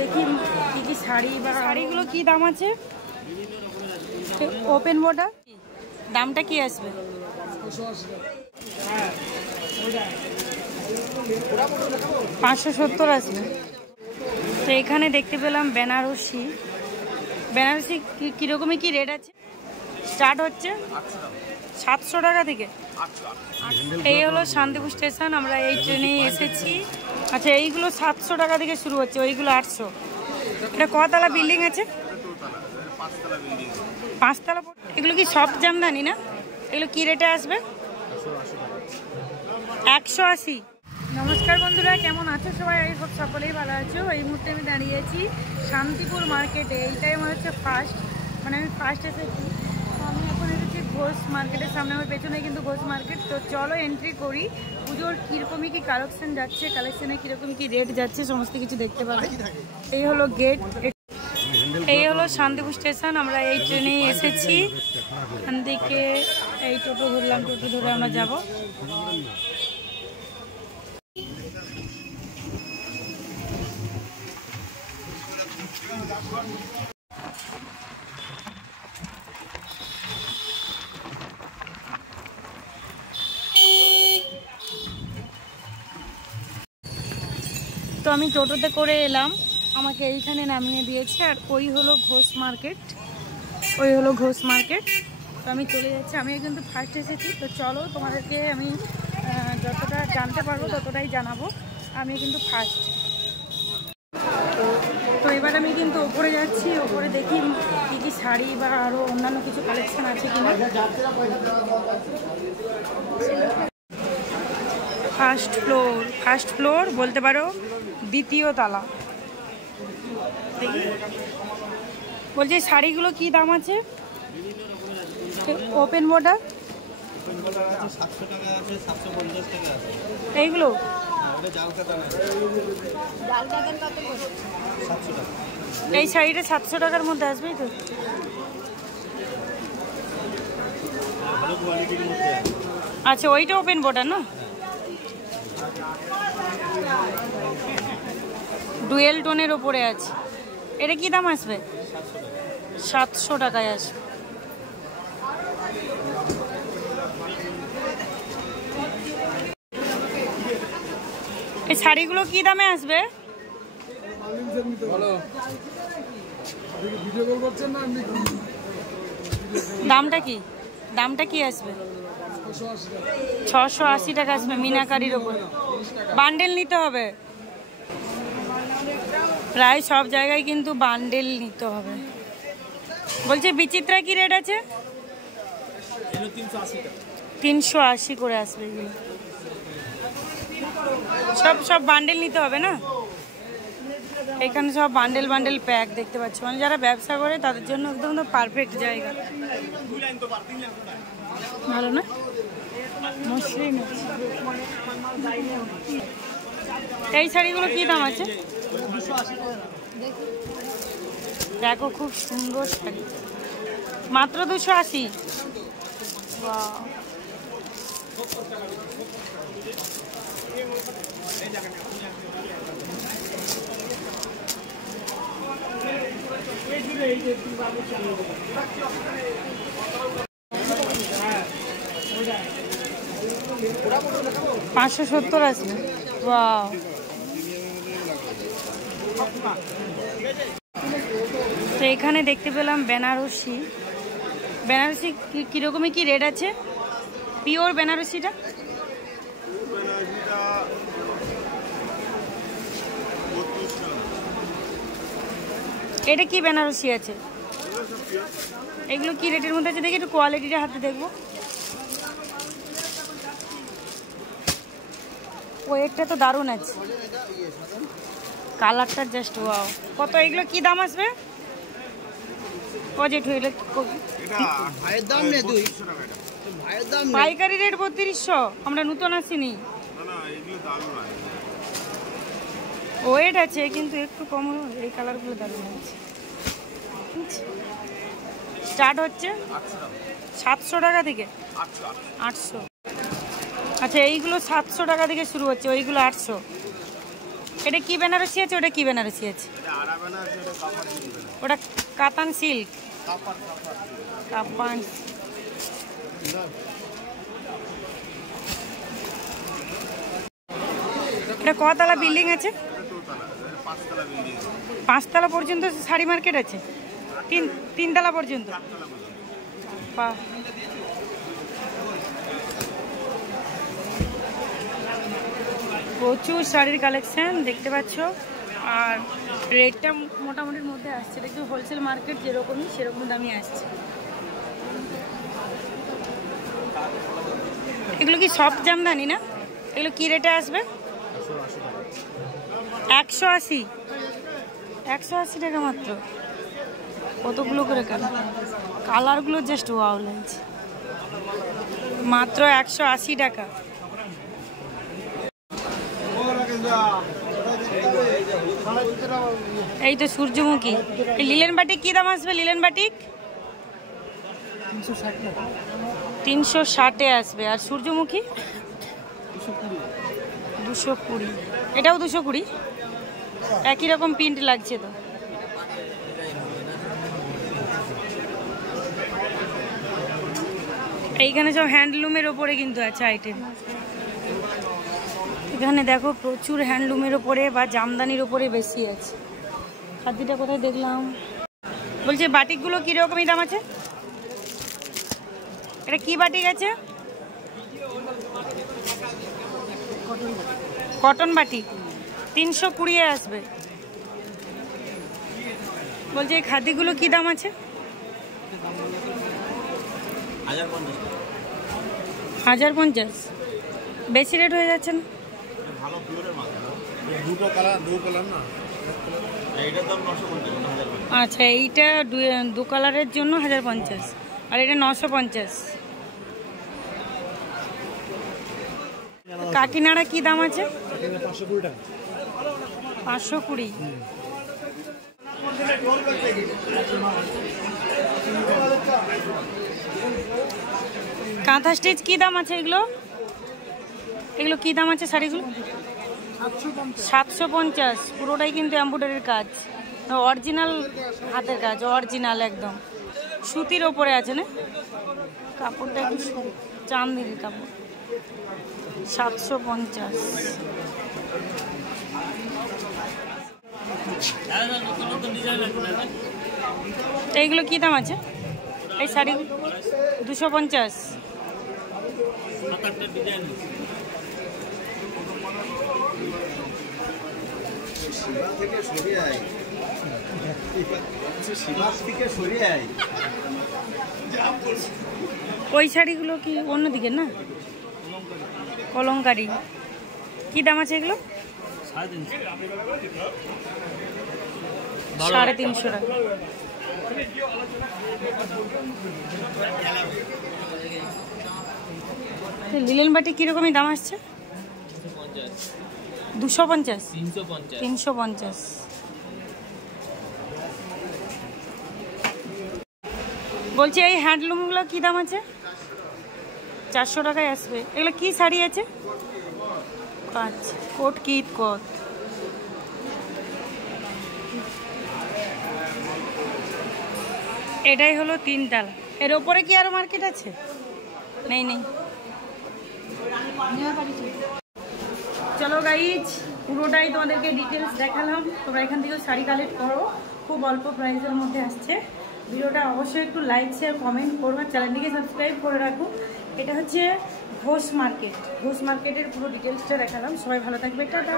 দেখি কি কি শাড়ি বা শাড়িগুলো কি দাম আছে। ওপেন বোটা দামটা কি আসবে? 570 আসবে। তো এখানে দেখতে পেলাম বেনারসি। বেনারসি কিরকমই কি রেট আছে? স্টার্ট হচ্ছে 700 টাকা থেকে। এই হলো শান্তিপুর স্টেশন, আমরা এই ট্রেনে এসেছি। আচ্ছা, এইগুলো 700 টাকা থেকে শুরু হচ্ছে, ওইগুলো 800। এটা কতলা বিল্ডিং আছে? 5 তলা। এগুলো কি সব জামদানি না? এগুলো কি রেটে আসবে? 180। নমস্কার বন্ধুরা, কেমন আছো সবাই? এই সব সকলেই ভালো আছো। এই মুহূর্তে আমি দাঁড়িয়েছি শান্তিপুর মার্কেটে। এইটাই আমার হচ্ছে ফার্স্ট, মানে আমি ফার্স্ট এসেছি। তো আমি এখন এসেছি ঘোষ মার্কেটের সামনে, আমার পেছনে কিন্তু ঘোষ মার্কেট। তো চলো এন্ট্রি করি, পুজোর কীরকমই কি কালেকশন যাচ্ছে, কালেকশনে কীরকম কি রেট যাচ্ছে সমস্ত কিছু দেখতে পাবে। এই হলো গেট, এই হলো শান্তিপুর স্টেশন, আমরা এই ট্রেনে এসেছি। এখান থেকে এই টোটো ধরলাম, টোটো ধরে আমরা যাবো। তো আমি টোটোতে করে এলাম, আমাকে এইখানে নামিয়ে দিয়েছে। আর ওই হলো ঘোষ মার্কেট, ওই হলো ঘোষ মার্কেট। তো আমি চলে যাচ্ছি, আমি কিন্তু ফার্স্ট এসেছি। তো চলো তোমাদেরকে আমি যতটা জানতে পারবো ততটাই জানাবো। আমি কিন্তু ফার্স্ট। তো এবার আমি কিন্তু ওপরে যাচ্ছি, ওপরে দেখি কী কী শাড়ি বা আরও অন্যান্য কিছু কালেকশন আছে কিনা। ফার্স্ট ফ্লোর বলতে পারো, দ্বিতীয় তলা। বলছি শাড়িগুলো কি দাম আছে? ওপেন বোটা এইগুলো এই শাড়িটা 700 টাকার মধ্যে আসবে তো? আচ্ছা, ওইটা ওপেন বোটা না? ডুয়েল টোনের ওপরে আছে। এটা কি দাম আসবে? 700 টাকায় আসবে। এই শাড়িগুলো কি দামে আসবে? দামটা কি? দামটা কি আসবে? 680 টাকা আসবে মিনাকারির ওপর। বান্ডেল নিতে হবে, প্রায় সব জায়গায় কিন্তু বান্ডেল নিতে হবে। বলছে বিচিত্রা কি রেট আছে? 380 করে আসবে এগুলো। সব বান্ডেল নিতে হবে না? এখানে সব বান্ডেল বান্ডেল প্যাক দেখতে পাচ্ছি, মানে যারা ব্যবসা করে তাদের জন্য একদম পারফেক্ট জায়গা। ভালো না? মসৃণ। এই শাড়িগুলো কি দাম আছে? দেখো খুব সুন্দর শাড়ি, মাত্র 280। $570 আসবে। ওয়াও, তো এখানে দেখতে পেলাম বেনারসি। বেনারসি কিরকমই কি রেট আছে? পিওর বেনারসিটা এটা কি বেনারসি আছে? এগুলো কি রেটের মধ্যে আছে দেখি, একটু কোয়ালিটিটা হাতে দেখবো। ওয়েটটা তো দারুণ আছে, কালারটা জাস্ট ওয়াও। কত এগুলো কি দাম আসবে? পাইকারি রেট 3200। আমরা নতুন আসিনি, ওয়েট আছে কিন্তু একটু কম। এই কালারগুলো দারুণ আছে। স্টার্ট হচ্ছে 700 টাকা থেকে 800। আচ্ছা, এইগুলো 700 টাকা থেকে শুরু হচ্ছে, ওইগুলো 800। এটা কি বেনারসি আছে, ওটা কি বেনারসি আছে? ওটা কাতান সিল্ক। কাপান। এটা কতলা বিল্ডিং আছে? 5 তলা পর্যন্ত শাড়ি মার্কেট আছে? 3 তলা পর্যন্ত? প্রচুর শাড়ির কালেকশন দেখতে পাচ্ছ, আর রেটটা মোটামুটির মধ্যে আসছে। এটা একটু হোলসেল মার্কেট যেরকমই সেরকম দামই আসছে। এগুলো কি সব জামদানি না? এগুলো কি রেটে আসবে? 180। 180 টাকা মাত্র। কতগুলো করে কালারগুলো জাস্ট ওয়াও লাগছে। মাত্র 180 টাকা। এই তো সূর্যমুখী। এই লিলেন বাটিক কি দাম আসবে? লিলেন বাটিক 360-এ আসবে। আর সূর্যমুখী 220। এটাও 220। একই রকম প্রিন্ট লাগছে তো। এইখানে সব হ্যান্ডলুমের ওপরে কিন্তু আছে আইটেম। এখানে দেখো প্রচুর হ্যান্ডলুমের ওপরে বা জামদানির ওপরে বেশি আছে। খাদিটা কোথায় দেখলাম? বলছে বাটিকগুলো কীরকমই দাম আছে? এটা কি বাটিক আছে? কটন বাটিক 320-এ আসবে। বলছে এই খাদিগুলো কি দাম আছে? 1050। বেশি রেট হয়ে যাচ্ছে না? আচ্ছা, এইটা 2 কালারের জন্য 1050, আর এটা 950। কাকিনাড়া কি দাম আছে? 520। কাঁথা স্টিচ কি দাম আছে? এগুলো এগুলো কি দাম আছে শাড়িগুলো? 750। পুরোটাই কিন্তু এমব্রয়ডারির কাজ, অরিজিনাল হাতের কাজ, অরিজিনাল একদম সুতির ওপরে আছে না? কাপড়টা একটু চান্দির কাপড়। 750। এইগুলো কি দাম আছে? এই শাড়ি 250। ওই শাড়িগুলো কি অন্যদিকে না? কলঙ্কারি কি দাম আছে এগুলো? 350 টাকা। লিলেন বাটি কিরকমই দাম আসছে? 250। 350। বলছি এই হ্যান্ডলুমগুলো কি দাম আছে? 400 টাকায় আসবে। এগুলো কি শাড়ি আছে? কোট কি কোট। এটাই হলো 3 তলা। এর ওপরে কি আরো মার্কেট আছে? নেই। চলো গাইজ, পুরোটাই তোমাদেরকে ডিটেলস দেখালাম। তোমরা এখান থেকে শাড়ি কালেক্ট করো, খুব অল্প প্রাইসের মধ্যে আসছে। ভিডিওটা অবশ্যই একটু লাইক শেয়ার কমেন্ট করবে, চ্যানেলটিকে সাবস্ক্রাইব করে রাখো। এটা হচ্ছে ঘোষ মার্কেট। ঘোষ মার্কেটের পুরো ডিটেলসটা দেখালাম। সবাই ভালো থাকবে, টাটা।